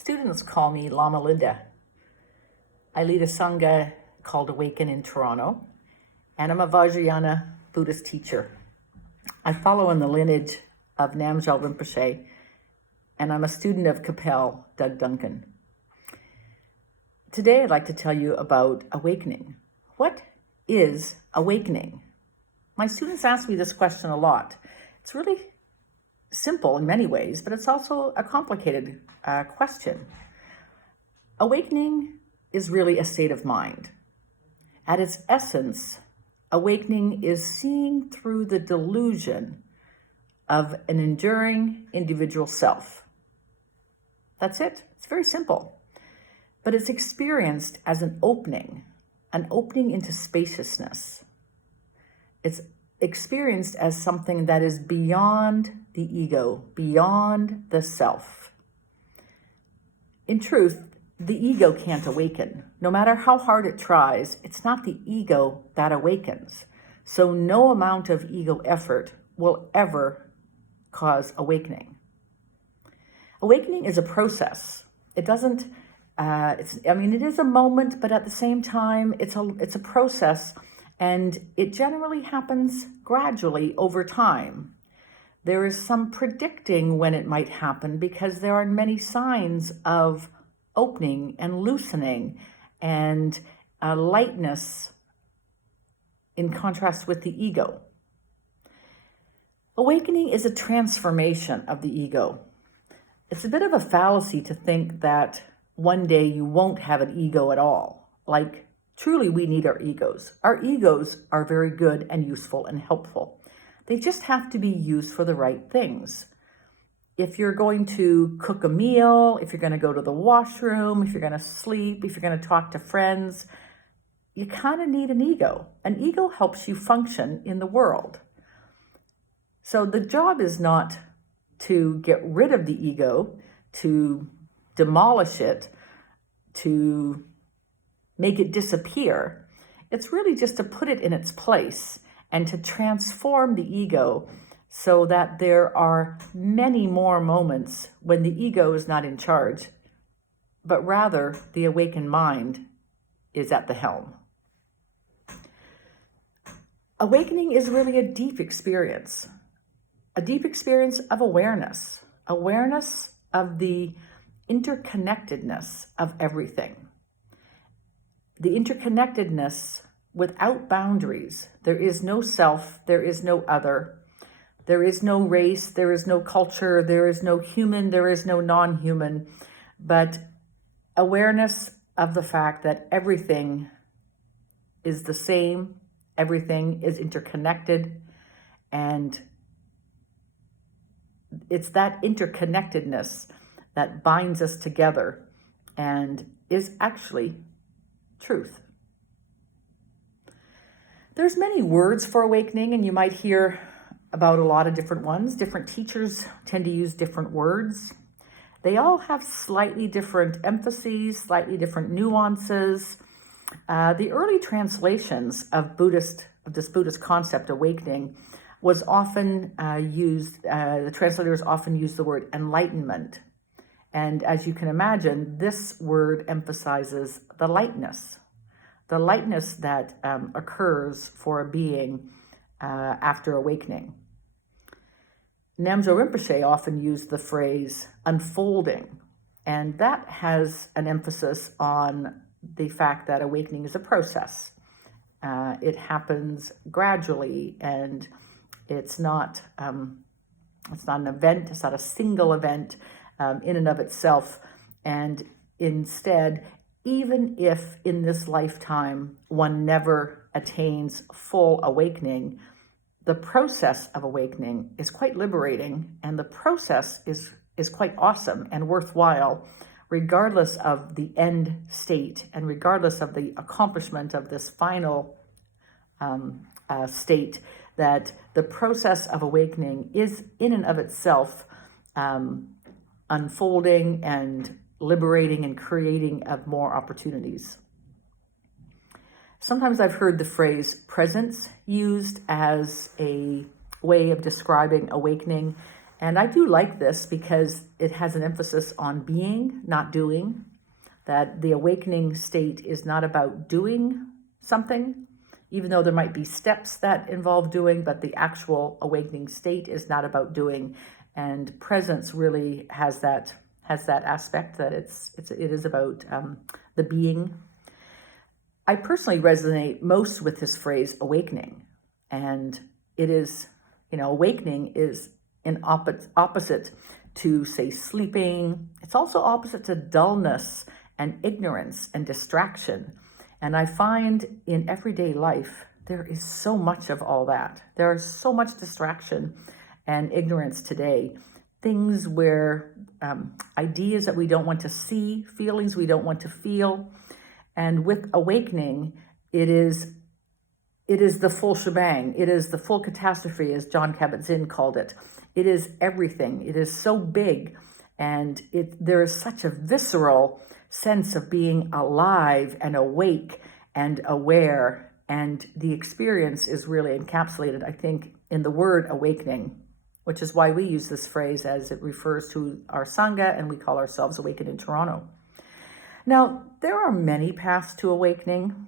Students call me Lama Linda. I lead a Sangha called Awaken in Toronto, and I'm a Vajrayana Buddhist teacher. I follow in the lineage of Namgyal Rinpoche, and I'm a student of Kapel Doug Duncan. Today I'd like to tell you about awakening. What is awakening? My students ask me this question a lot. It's really simple in many ways, but it's also a complicated question. Awakening is really a state of mind. At its essence, awakening is seeing through the delusion of an enduring individual self. That's it. It's very simple. But it's experienced as an opening into spaciousness. It's experienced as something that is beyond the ego, beyond the self. In truth, the ego can't awaken. No matter how hard it tries, it's not the ego that awakens. So no amount of ego effort will ever cause awakening. Awakening is a process. It doesn't, it is a moment, but at the same time, it's a process, and it generally happens gradually over time. There is some predicting when it might happen because there are many signs of opening and loosening and lightness in contrast with the ego. Awakening is a transformation of the ego. It's a bit of a fallacy to think that one day you won't have an ego at all. Like, truly, we need our egos. Our egos are very good and useful and helpful. They just have to be used for the right things. If you're going to cook a meal, if you're going to go to the washroom, if you're going to sleep, if you're going to talk to friends, you kind of need an ego. An ego helps you function in the world. So the job is not to get rid of the ego, to demolish it, to make it disappear. It's really just to put it in its place and to transform the ego so that there are many more moments when the ego is not in charge, but rather the awakened mind is at the helm. Awakening is really a deep experience of awareness of the interconnectedness of everything. The interconnectedness without boundaries. There is no self, there is no other. There is no race, there is no culture, there is no human, there is no non-human, but awareness of the fact that everything is the same, everything is interconnected, and it's that interconnectedness that binds us together and is actually truth. There's many words for awakening, and you might hear about a lot of different ones. Different teachers tend to use different words. They all have slightly different emphases, slightly different nuances. The early translations of this Buddhist concept, awakening, was often the translators often used the word enlightenment. And as you can imagine, this word emphasizes the lightness that occurs for a being after awakening. Namgyal Rinpoche often used the phrase unfolding, and that has an emphasis on the fact that awakening is a process. It happens gradually, and it's not an event. It's not a single event in and of itself. And instead, even if in this lifetime one never attains full awakening, the process of awakening is quite liberating, and the process is quite awesome and worthwhile, regardless of the end state and regardless of the accomplishment of this final state, that the process of awakening is in and of itself unfolding and liberating and creating of more opportunities. Sometimes I've heard the phrase presence used as a way of describing awakening, And I do like this because it has an emphasis on being, not doing, that the awakening state is not about doing something, even though there might be steps that involve doing, but the actual awakening state is not about doing. And presence really has that aspect that it is about the being. I personally resonate most with this phrase awakening, and it is, awakening is an opposite to, say, sleeping. It's also opposite to dullness and ignorance and distraction. And I find in everyday life, there is so much of all that. There is so much distraction and ignorance today. Things where ideas that we don't want to see, feelings we don't want to feel. And with awakening, it is the full shebang. It is the full catastrophe, as Jon Kabat-Zinn called it. It is everything. It is so big, and there is such a visceral sense of being alive and awake and aware. And the experience is really encapsulated, I think, in the word awakening, which is why we use this phrase as it refers to our Sangha, and we call ourselves Awakened in Toronto. Now, there are many paths to awakening.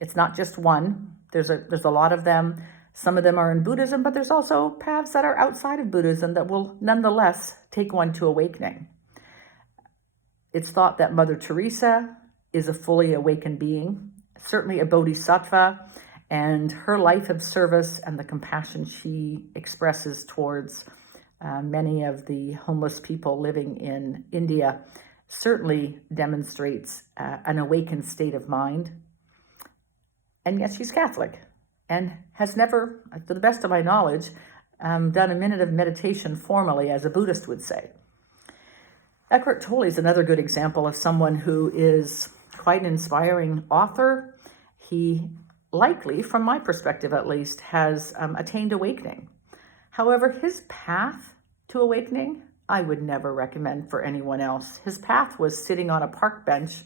It's not just one. There's a lot of them. Some of them are in Buddhism, but there's also paths that are outside of Buddhism that will nonetheless take one to awakening. It's thought that Mother Teresa is a fully awakened being, certainly a bodhisattva, and her life of service and the compassion she expresses towards many of the homeless people living in India certainly demonstrates an awakened state of mind. And yet she's Catholic and has never, to the best of my knowledge, done a minute of meditation formally, as a Buddhist would say. Eckhart Tolle is another good example of someone who is quite an inspiring author. He likely, from my perspective at least, has attained awakening. However, his path to awakening, I would never recommend for anyone else. His path was sitting on a park bench,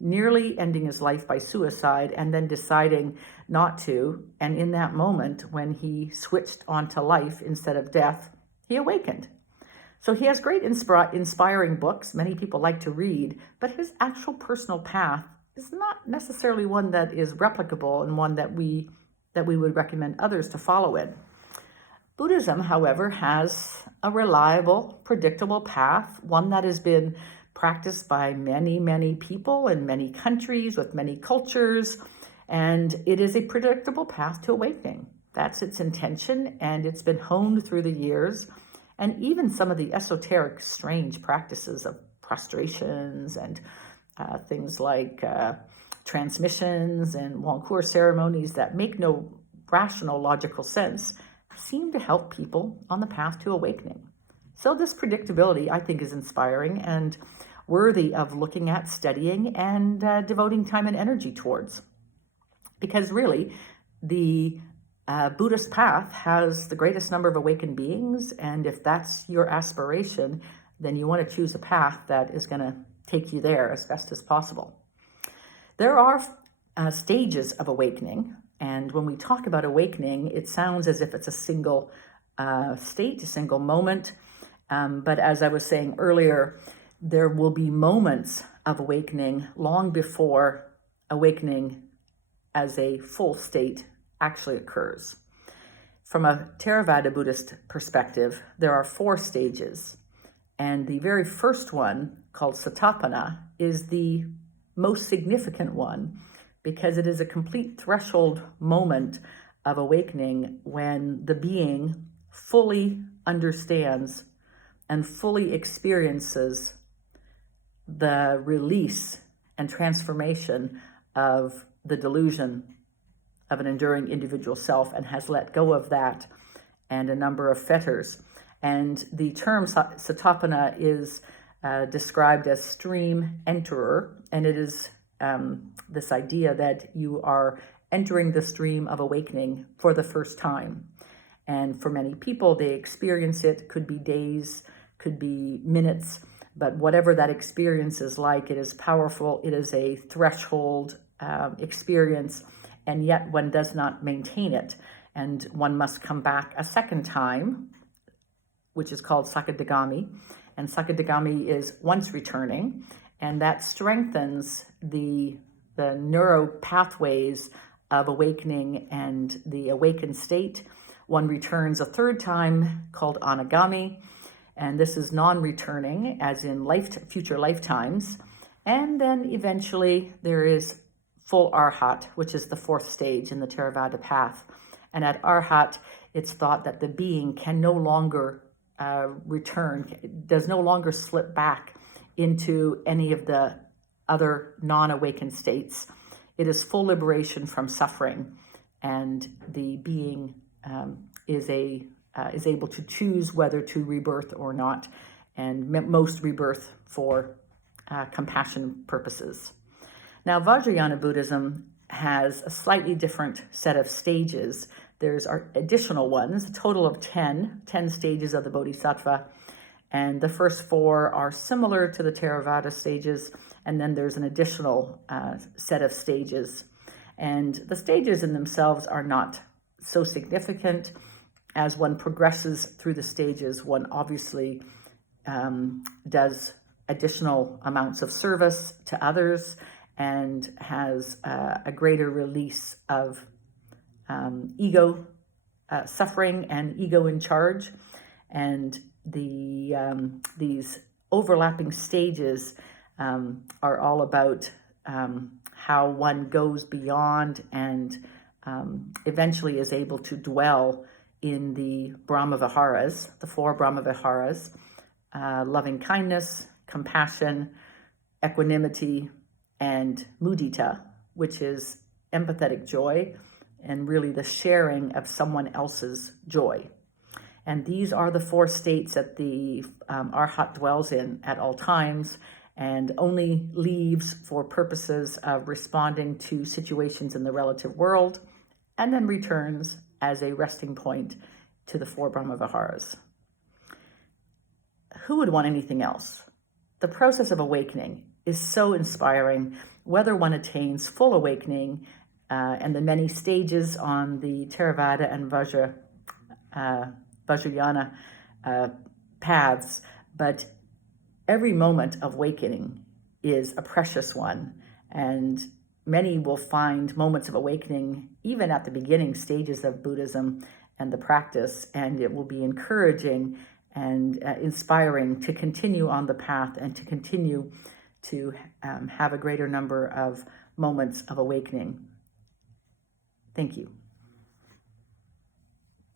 nearly ending his life by suicide, and then deciding not to. And in that moment, when he switched onto life instead of death, he awakened. So he has great inspiring books many people like to read, but his actual personal path is not necessarily one that is replicable and one that we would recommend others to follow in. Buddhism, however, has a reliable, predictable path, one that has been practiced by many, many people in many countries with many cultures, and it is a predictable path to awakening. That's its intention, and it's been honed through the years. And even some of the esoteric, strange practices of prostrations and things like transmissions and Wankur ceremonies that make no rational, logical sense seem to help people on the path to awakening. So this predictability, I think, is inspiring and worthy of looking at, studying, and devoting time and energy towards. Because really, the Buddhist path has the greatest number of awakened beings, and if that's your aspiration, then you want to choose a path that is going to take you there as best as possible. There are stages of awakening, and when we talk about awakening, it sounds as if it's a single state, a single moment. But as I was saying earlier, there will be moments of awakening long before awakening as a full state actually occurs. From a Theravada Buddhist perspective, there are 4 stages. And the very first one, called Satapana, is the most significant one because it is a complete threshold moment of awakening when the being fully understands and fully experiences the release and transformation of the delusion of an enduring individual self and has let go of that and a number of fetters. And the term Satapana is described as stream enterer, and it is this idea that you are entering the stream of awakening for the first time. And for many people, they experience it, could be days, could be minutes, but whatever that experience is like, it is powerful, it is a threshold experience, and yet one does not maintain it. and one must come back a second time, which is called Sakadagami. And Sakadagami is once returning, and that strengthens the neuro pathways of awakening and the awakened state. One returns a third time called Anagami, and this is non-returning, as in future lifetimes. And then eventually there is full Arhat, which is the fourth stage in the Theravada path. And at Arhat, it's thought that the being can no longer return, does no longer slip back into any of the other non-awakened states. It is full liberation from suffering, and the being is able to choose whether to rebirth or not, and most rebirth for compassion purposes. Now, Vajrayana Buddhism has a slightly different set of stages. There's additional ones, a total of 10 stages of the Bodhisattva. And the first 4 are similar to the Theravada stages. And then there's an additional set of stages. And the stages in themselves are not so significant. As one progresses through the stages, one obviously does additional amounts of service to others and has a greater release of ego suffering and ego in charge. And these overlapping stages are all about how one goes beyond and eventually is able to dwell in the Brahmaviharas, the 4 Brahmaviharas: loving kindness, compassion, equanimity, and mudita, which is empathetic joy, and really the sharing of someone else's joy. And these are the 4 states that the Arhat dwells in at all times, and only leaves for purposes of responding to situations in the relative world, and then returns as a resting point to the 4 Brahmaviharas. Who would want anything else? The process of awakening is so inspiring, whether one attains full awakening and the many stages on the Theravada and Vajrayana paths, but every moment of awakening is a precious one, and many will find moments of awakening even at the beginning stages of Buddhism and the practice, and it will be encouraging and inspiring to continue on the path and to continue to have a greater number of moments of awakening. Thank you.